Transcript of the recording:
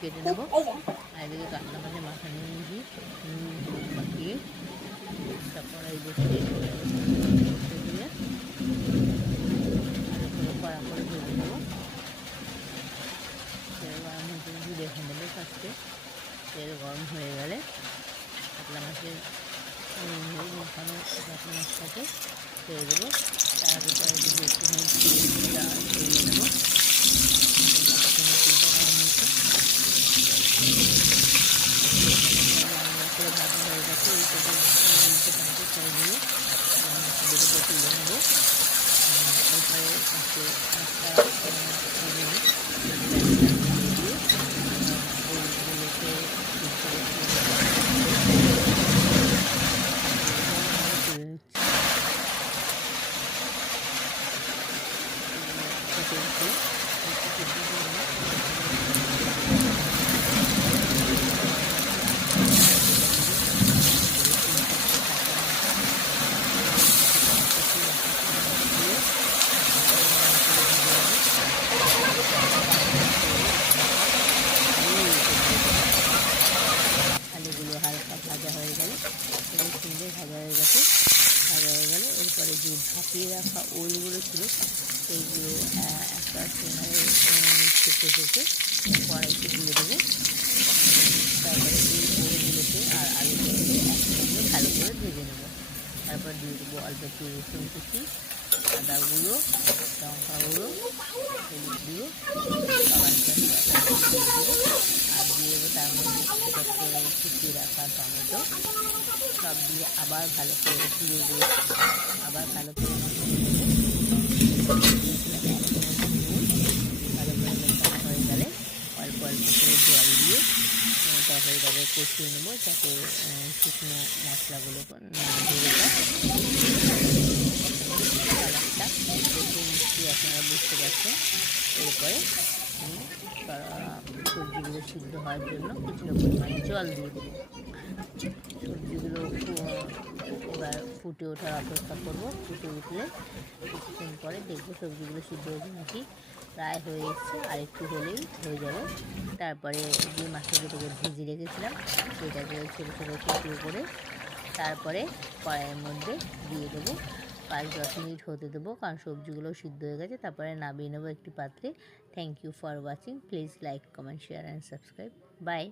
কেটে নেবো। আর এদিকে কাতলা মাছের মাথা নিয়ে নিয়েছি, মাখিয়ে তারপর এই বসিয়ে দিয়ে আলুগুলো কড়া করে ভেজে নেবো। তেল গরম হতে দেখে নেবো ফার্স্টে। তেল গরম হয়ে গেলে কাতলা মাছের মাখানো কাতলা মাছটাকে ছেড়ে দেবো। তার আগে চারিদিকে একটুখানি তেলটা ছড়িয়ে নেবো। তেলটা গরম হয়েছে, করে ভাজা হয়ে গেছে। এই থেকে উল্টে পাল্টে ছেড়ে দিয়ে মাছগুলোকে তুলে নেবো। এরপরে মাছটা ভেজে নিই। দিয়ে ওইগুলোকে আলুগুলো হালকা ভাজা হয়ে গেলে, খুবই সুন্দর ভাজা হয়ে গেছে। ভাজা হয়ে গেলে এরপরে যে ভাপিয়ে রাখা ওলগুলো ছিল সেইগুলো একটা সিনারে চেপে চেপে কড়াইতে দিয়ে দেবো। তারপরে এই ওলগুলোকে আর আলুগুলোকে একসঙ্গে ভালো করে ভেজে নেবো। তারপর দিয়ে দেবো অল্প একটু রসুন কুচি, আদা গুঁড়ো, লঙ্কা গুঁড়ো, হলুদ গুঁড়ো, আর দিয়ে দেবো তার মধ্যে কুচিয়ে রাখা টমেটো। সব দিয়ে আবার ভালো করে দিয়ে দিয়ে আবার ভালো করে মিশিয়ে নেবো। দিয়েছিলাম এক চামচ নুন। ভালো করে মেশানো হয়ে গেলে অল্প অল্প করে জল দিয়ে তরকারিটাকে কষিয়ে নেবো, যাতে শুকনো মশলাগুলো না ধরে যায়। কালারটা দেখে মিষ্টি আপনারা বুঝতে পারছেন। এরপরে সবজিগুলো সিদ্ধ হওয়ার জন্য কিছুটা পরিমাণ জল দিয়ে দেবো। সবজিগুলো এবার ফুটে ওঠার অপেক্ষা করবো। ফুটে উঠলে কিছুক্ষণ পরে দেখবো সবজিগুলো সিদ্ধ হয়েছে নাকি, প্রায় হয়ে এসছে, আর একটু হলেই হয়ে যাবে। তারপরে যে মাছগুলোকে ভেজে রেখেছিলাম সেটাকে ছোটো ছোটো টুকরো করে তারপরে কড়াইয়ের মধ্যে দিয়ে দেবো। 5-10 মিনিট হতে দেবো, কারণ সবজিগুলো সিদ্ধ হয়ে গেছে। তারপরে নামিয়ে নেবো একটি পাত্রে। Thank you for watching. Please like, comment, share and subscribe. By.